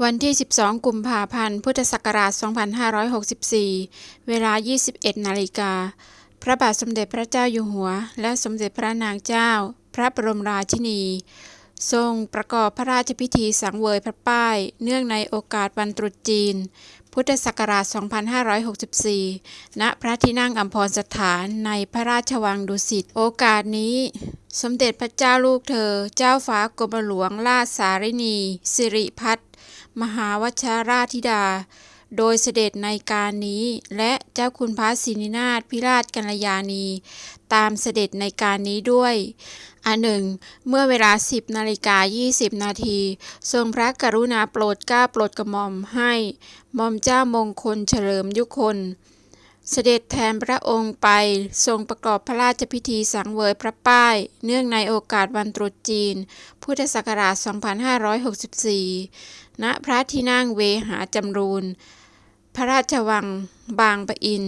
วันที่ 12 กุมภาพันธ์ พุทธศักราช 2564 เวลา 21 นาฬิกา พระบาทสมเด็จพระเจ้าอยู่หัว และสมเด็จพระนางเจ้า พระบรมราชินี ทรงประกอบพระราชพิธีสังเวยพระป้าย เนื่องในโอกาสวันตรุษจีน พุทธศักราช 2564 ณ พระที่นั่งอัมพรสถานในพระราชวังดุสิต โอกาสนี้สมเด็จพระเจ้าลูกเธอ เจ้าฟ้ากรมหลวงราชสารินี สิริพัฒน์ มหาวชราธิดา โดยเสด็จในการนี้ และเจ้าคุณพระศรีนินาถพิราชกัลยาณี ตามเสด็จในการนี้ด้วยอันหนึ่ง เมื่อเวลา 10นาฬิกา20 นาที ทรงพระกรุณาโปรดเกล้าโปรดกระหม่อมให้หม่อมเจ้ามงคลเฉลิมยุคน เสด็จแทนพระองค์ไปทรงประกอบพระราชพิธีสังเวยพระป้าย เนื่องในโอกาสวันตรุษจีน พุทธศักราช 2564 ณ พระที่นั่งเวหาจำรูน พระราชวังบางปะอิน